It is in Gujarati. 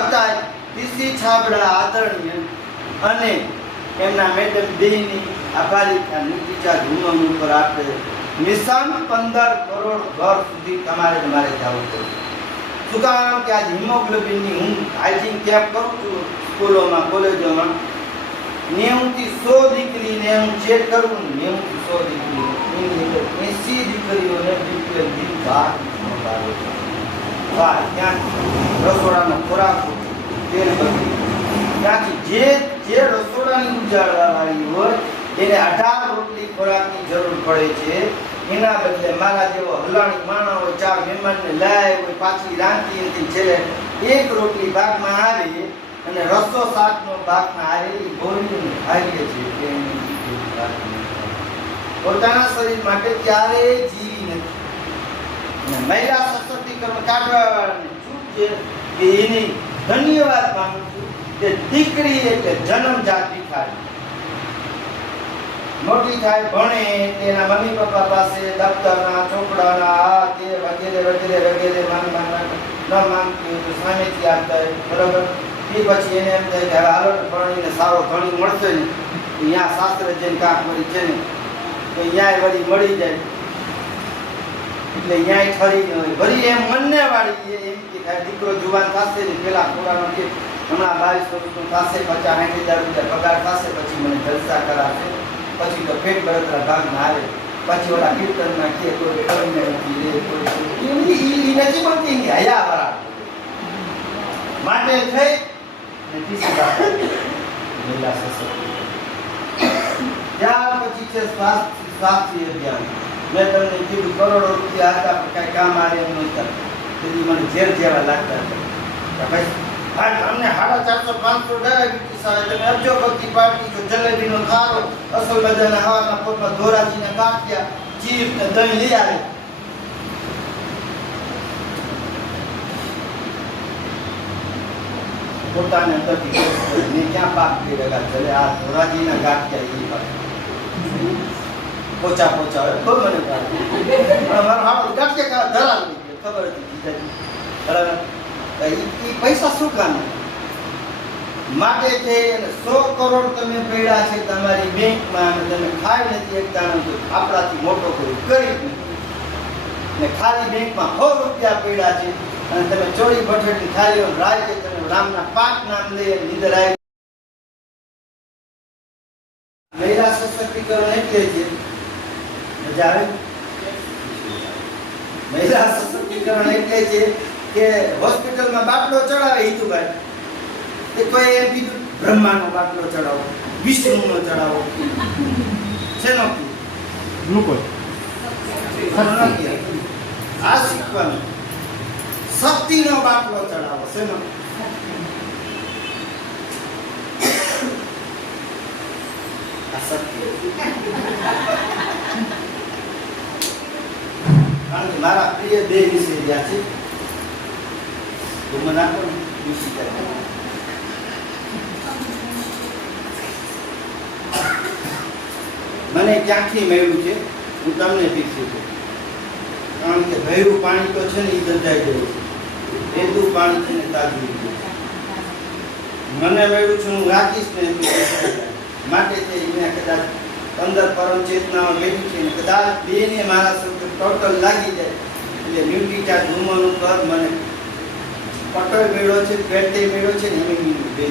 છતાંય પીસી છાબડા આદરણીય અને એમના મેડમ બેની આભારી નીતિચા ધૂમમ ઉપર આપણે મિશન 15 કરોડ ઘર સુધી તમારે જવું પડે. શું કામ કે આજ હિમોગ્લોબિનની હું હાઇજિન કેમ્પ કરું છું સ્કૂલોમાં કોલેજોમાં 90 થી 100 દીકરીને હું ચેક કરું 90 થી 100 દીકરીઓ 80 દીકરીઓને બીપીએલ ભાગ નોંધાવે છે. વાહ, ત્યાં રસોડાનો ખોરાક તેલ બધી ત્યાંથી જે રસોડાની ઉજાળવાળી હોય એને 18 રોટલી ખોરાકની જરૂર પડે છે. એના બદલે મારા જેવો હલાણી માણા હોય 4 મહેમાનને લાય હોય પાછી રાંધી હતી છેલ્લે એક રોટલી ભાગમાં આવે અને રસો શાકનો ભાગમાં આવેલી ગોળીને ખાઈએ છીએ. પોતાના શરીર માટે ક્યારેય જીવી નથી. મહિલા સશક્તિકરણ કાઢવાની છૂટ છે કે એની ધન્યવાદ માનું છું કે દીકરી એટલે જન્મજાત ભિખારી. મોટી થાય ભણે તેના મમ્મી પપ્પા પાસે દફતરના ચોપડાના આ તે વગેરે વગેરે વગેરે ન માંગતી હોય તો સામેથી આપતા હોય બરાબર. એ પછી એને એમ થાય કે હવે હાલો ભણીને સારો ધણી મળશે ને અહીંયા શાસ્ત્ર જઈને કાંક મળી છે ને તો અહીંયા વળી મળી જાય એટલે અહીંયા ઠરી ન હોય. વળી એમ મનને વાળી એમ કે દીકરો જુવાન થશે ને પેલા થોડાનો કે હમણાં 22 વર્ષનો થશે 50-60 હજાર પગાર થશે પછી મને જલસા કરાશે પછી તો પેટ બળતરા ભાગમાં આવે પછી ઓલા કીર્તનમાં કે કોઈ કરીને નથી રે કોઈ નથી બનતી હયા વાળા માટે થઈ ને તીસરી વાત મહિલા સશક્તિકરણ. ત્યાર પછી છે સ્વાસ્થ્ય અભિયાન. મેં તમને કીધું કરોડો રૂપિયા હતા પણ કાંઈ કામ આવે એમ નહોતા. તેથી મને ઝેર જેવા લાગતા હતા. ભાઈ અમને 450-500 ડાયાબિટીસ આવે તમે અબજોપતિ પાર્ટી છો જલેબીનો ખારો અસલ બધાના હવાના પોટમાં ધોરાજીના ગાંઠિયા ચીપ ને દહીં લઈ આવે. પોતાને અંદરથી ને ક્યાં પાક કરી રહ્યા ચલે આ ધોરાજીના ગાંઠિયા એ પાસે પોચા પોચા હોય ખબર મને મારો હાડો ગાંઠિયા ધરાવી ખબર હતી બરાબર. એ પૈસા શું કામ માટે છે. 100 કરોડ તમે પડ્યા છે તમારી બેંકમાં અને તમે ખાઈ નથી એકતા આપણાથી મોટો કોઈ કરી નથી ને ખાલી બેંકમાં 100 રૂપિયા પડ્યા છે અને તમે ચોરી બઠેડની થાળીઓ રાય કે તમે રામના 5 નામ લઈ નીંદર આવી. મહિલા સશક્તિકરણ એટલે છે મજા આવે. મહિલા સશક્તિકરણ એટલે છે કે હોસ્પિટલમાં બાટલો ચડાવે હિતુભાઈ એ કોઈ એમ કીધું બ્રહ્માનો બાટલો ચડાવો વિષ્ણુનો ચડાવો શેનો મૂકો આ શીખવાનું. શક્તિનો બાટલો ચડાવો શેનો આ શક્તિ. કારણ કે મારા પ્રિય બે વિશે રહ્યા છે મને આપો મને ક્યાંથી મળ્યું છે હું તમને શીખું છું. કારણ કે ભર્યું પાણી તો છે ને એ દજાઈ ગયું છે એદું પાણી છે ને તાજું મને મળ્યું છે હું રાખીશ ને માટે છે એને કદાચ 15 પરમ ચેતનામાં બેઠી છે ને કદાચ બેને મારા શબ્દ ટોટલ લાગી જાય એટલે ન્યુટ્રીચા ધૂમવાનું કર મને પટોય મેળો છે પેટે મેળો છે ને એમ બે